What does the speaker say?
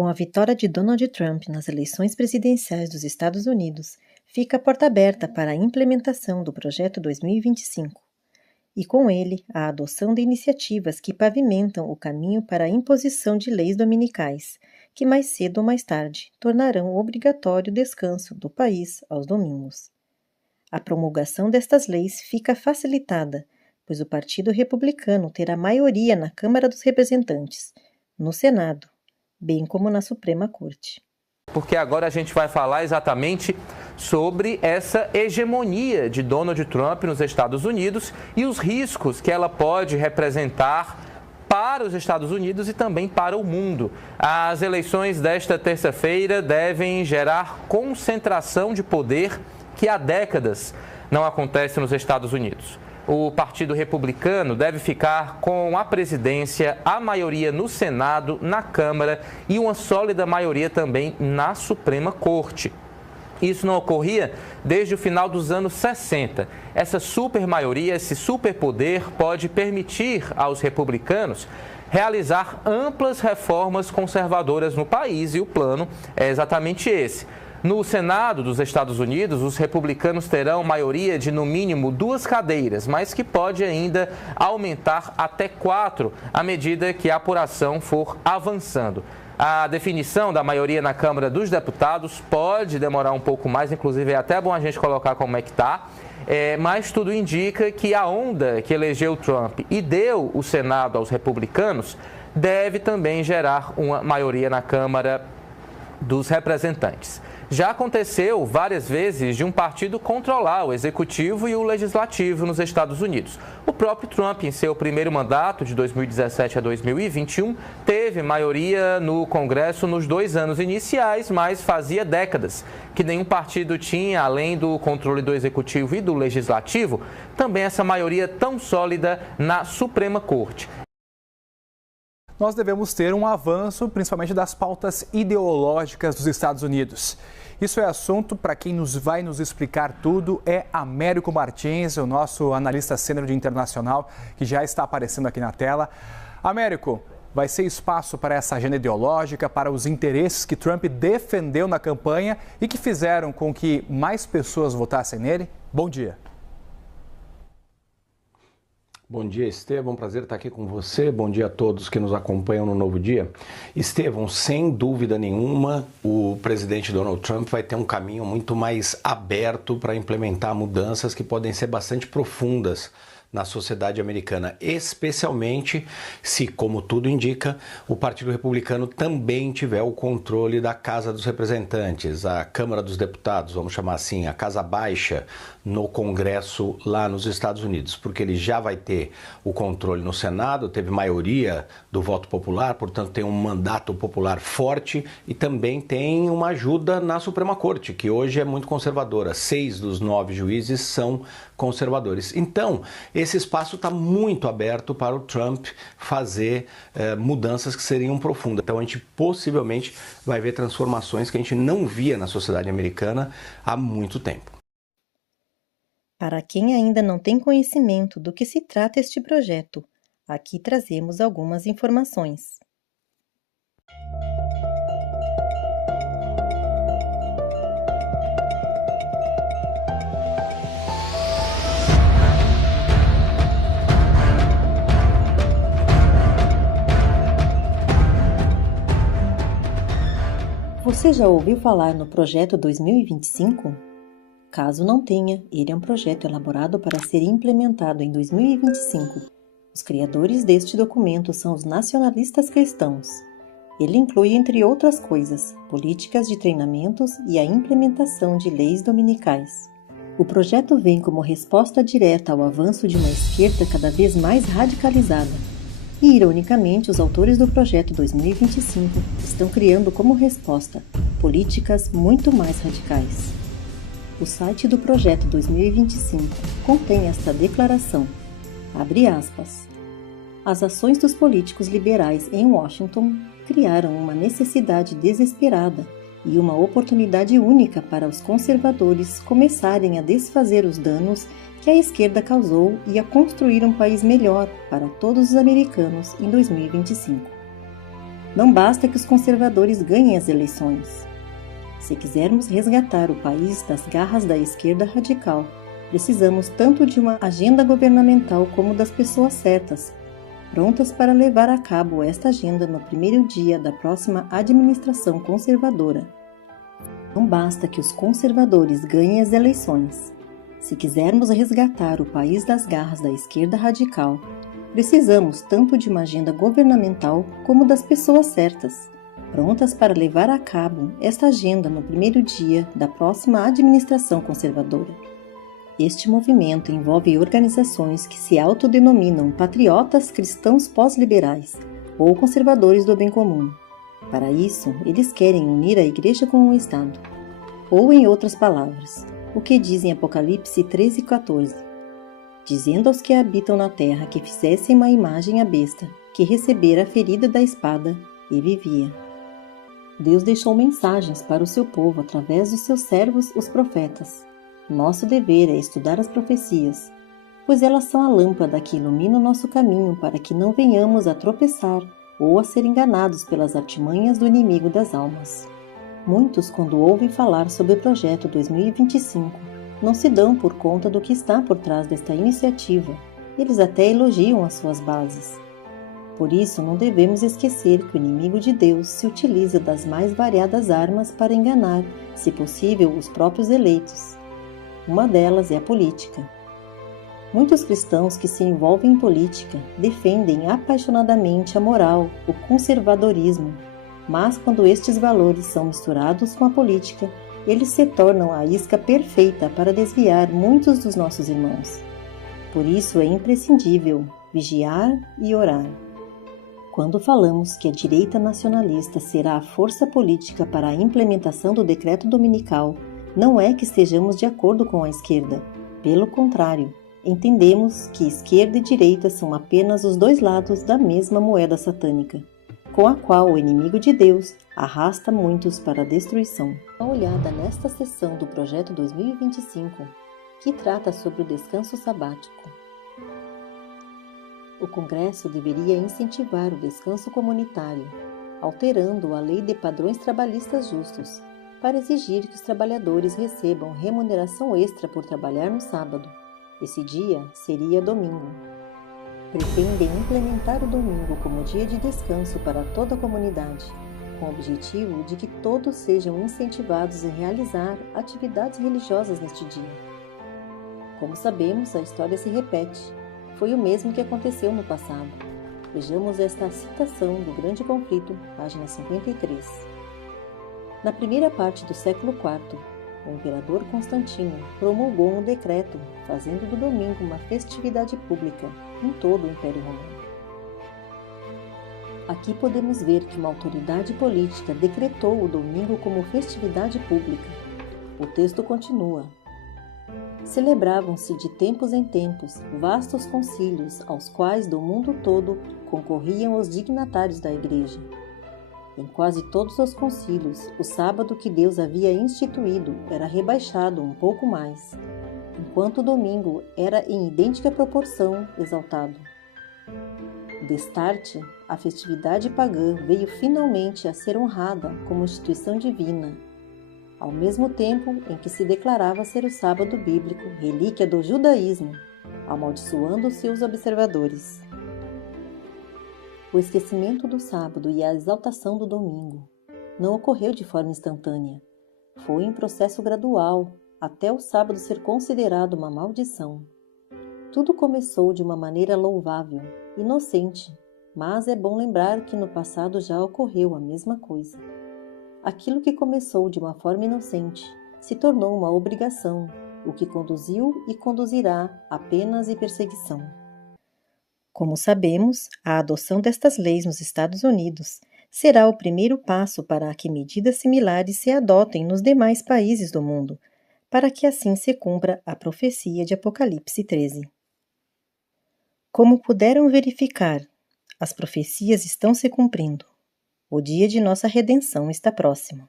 Com a vitória de Donald Trump nas eleições presidenciais dos Estados Unidos, fica a porta aberta para a implementação do Projeto 2025, e com ele a adoção de iniciativas que pavimentam o caminho para a imposição de leis dominicais, que mais cedo ou mais tarde tornarão obrigatório o descanso do país aos domingos. A promulgação destas leis fica facilitada, pois o Partido Republicano terá maioria na Câmara dos Representantes, no Senado, bem como na Suprema Corte. Porque agora a gente vai falar exatamente sobre essa hegemonia de Donald Trump nos Estados Unidos e os riscos que ela pode representar para os Estados Unidos e também para o mundo. As eleições desta terça-feira devem gerar concentração de poder que há décadas não acontece nos Estados Unidos. O Partido Republicano deve ficar com a presidência, a maioria no Senado, na Câmara e uma sólida maioria também na Suprema Corte. Isso não ocorria desde o final dos anos 60. Essa supermaioria, esse superpoder pode permitir aos republicanos realizar amplas reformas conservadoras no país e o plano é exatamente esse. No Senado dos Estados Unidos, os republicanos terão maioria de no mínimo 2 cadeiras, mas que pode ainda aumentar até 4 à medida que a apuração for avançando. A definição da maioria na Câmara dos Deputados pode demorar um pouco mais, inclusive é até bom a gente colocar como é que está, mas tudo indica que a onda que elegeu Trump e deu o Senado aos republicanos deve também gerar uma maioria na Câmara dos Representantes. Já aconteceu várias vezes de um partido controlar o executivo e o legislativo nos Estados Unidos. O próprio Trump, em seu primeiro mandato, de 2017 a 2021, teve maioria no Congresso nos 2 anos iniciais, mas fazia décadas que nenhum partido tinha, além do controle do executivo e do legislativo, também essa maioria tão sólida na Suprema Corte. Nós devemos ter um avanço, principalmente das pautas ideológicas dos Estados Unidos. Isso é assunto para quem vai nos explicar tudo, é Américo Martins, o nosso analista sênior de internacional, que já está aparecendo aqui na tela. Américo, vai ser espaço para essa agenda ideológica, para os interesses que Trump defendeu na campanha e que fizeram com que mais pessoas votassem nele? Bom dia. Bom dia, Estevão. Prazer estar aqui com você. Bom dia a todos que nos acompanham no Novo Dia. Estevão, sem dúvida nenhuma, o presidente Donald Trump vai ter um caminho muito mais aberto para implementar mudanças que podem ser bastante profundas na sociedade americana, especialmente se, como tudo indica, o Partido Republicano também tiver o controle da Casa dos Representantes, a Câmara dos Deputados, vamos chamar assim, a Casa Baixa no Congresso lá nos Estados Unidos, porque ele já vai ter o controle no Senado, teve maioria do voto popular, portanto tem um mandato popular forte e também tem uma ajuda na Suprema Corte, que hoje é muito conservadora. 6 dos 9 juízes são conservadores. Então, esse espaço está muito aberto para o Trump fazer mudanças que seriam profundas. Então, a gente possivelmente vai ver transformações que a gente não via na sociedade americana há muito tempo. Para quem ainda não tem conhecimento do que se trata este projeto, aqui trazemos algumas informações. Você já ouviu falar no Projeto 2025? Caso não tenha, ele é um projeto elaborado para ser implementado em 2025. Os criadores deste documento são os nacionalistas cristãos. Ele inclui, entre outras coisas, políticas de treinamentos e a implementação de leis dominicais. O projeto vem como resposta direta ao avanço de uma esquerda cada vez mais radicalizada. E, ironicamente, os autores do Projeto 2025 estão criando como resposta políticas muito mais radicais. O site do Projeto 2025 contém esta declaração, abre aspas, as ações dos políticos liberais em Washington criaram uma necessidade desesperada e uma oportunidade única para os conservadores começarem a desfazer os danos que a esquerda causou e a construir um país melhor para todos os americanos em 2025. Não basta que os conservadores ganhem as eleições. Se quisermos resgatar o país das garras da esquerda radical, precisamos tanto de uma agenda governamental como das pessoas certas, prontas para levar a cabo esta agenda no primeiro dia da próxima administração conservadora. Não basta que os conservadores ganhem as eleições. Se quisermos resgatar o país das garras da esquerda radical, precisamos tanto de uma agenda governamental como das pessoas certas, prontas para levar a cabo esta agenda no primeiro dia da próxima administração conservadora. Este movimento envolve organizações que se autodenominam patriotas cristãos pós-liberais ou conservadores do bem comum. Para isso, eles querem unir a Igreja com o Estado. Ou, em outras palavras, o que diz em Apocalipse 13:14, dizendo aos que habitam na terra que fizessem uma imagem à besta, que recebera a ferida da espada e vivia. Deus deixou mensagens para o seu povo através dos seus servos, os profetas. Nosso dever é estudar as profecias, pois elas são a lâmpada que ilumina o nosso caminho para que não venhamos a tropeçar ou a ser enganados pelas artimanhas do inimigo das almas. Muitos, quando ouvem falar sobre o Projeto 2025, não se dão por conta do que está por trás desta iniciativa. Eles até elogiam as suas bases. Por isso, não devemos esquecer que o inimigo de Deus se utiliza das mais variadas armas para enganar, se possível, os próprios eleitos. Uma delas é a política. Muitos cristãos que se envolvem em política defendem apaixonadamente a moral, o conservadorismo, mas quando estes valores são misturados com a política, eles se tornam a isca perfeita para desviar muitos dos nossos irmãos. Por isso é imprescindível vigiar e orar. Quando falamos que a direita nacionalista será a força política para a implementação do decreto dominical, não é que estejamos de acordo com a esquerda. Pelo contrário, entendemos que esquerda e direita são apenas os dois lados da mesma moeda satânica, com a qual o inimigo de Deus arrasta muitos para a destruição. Uma olhada nesta seção do Projeto 2025, que trata sobre o descanso sabático. O Congresso deveria incentivar o descanso comunitário, alterando a Lei de Padrões Trabalhistas Justos, para exigir que os trabalhadores recebam remuneração extra por trabalhar no sábado. Esse dia seria domingo. Pretendem implementar o domingo como dia de descanso para toda a comunidade, com o objetivo de que todos sejam incentivados a realizar atividades religiosas neste dia. Como sabemos, a história se repete. Foi o mesmo que aconteceu no passado. Vejamos esta citação do Grande Conflito, página 53. Na primeira parte do século IV, o imperador Constantino promulgou um decreto fazendo do domingo uma festividade pública em todo o Império Romano. Aqui podemos ver que uma autoridade política decretou o domingo como festividade pública. O texto continua. Celebravam-se de tempos em tempos vastos concílios aos quais do mundo todo concorriam os dignatários da Igreja. Em quase todos os concílios, o sábado que Deus havia instituído era rebaixado um pouco mais, enquanto o domingo era em idêntica proporção exaltado. Destarte, a festividade pagã veio finalmente a ser honrada como instituição divina, ao mesmo tempo em que se declarava ser o sábado bíblico relíquia do judaísmo, amaldiçoando seus observadores. O esquecimento do sábado e a exaltação do domingo não ocorreu de forma instantânea. Foi um processo gradual, até o sábado ser considerado uma maldição. Tudo começou de uma maneira louvável, inocente, mas é bom lembrar que no passado já ocorreu a mesma coisa. Aquilo que começou de uma forma inocente se tornou uma obrigação, o que conduziu e conduzirá a penas e perseguição. Como sabemos, a adoção destas leis nos Estados Unidos será o primeiro passo para que medidas similares se adotem nos demais países do mundo, para que assim se cumpra a profecia de Apocalipse 13. Como puderam verificar, as profecias estão se cumprindo. O dia de nossa redenção está próximo.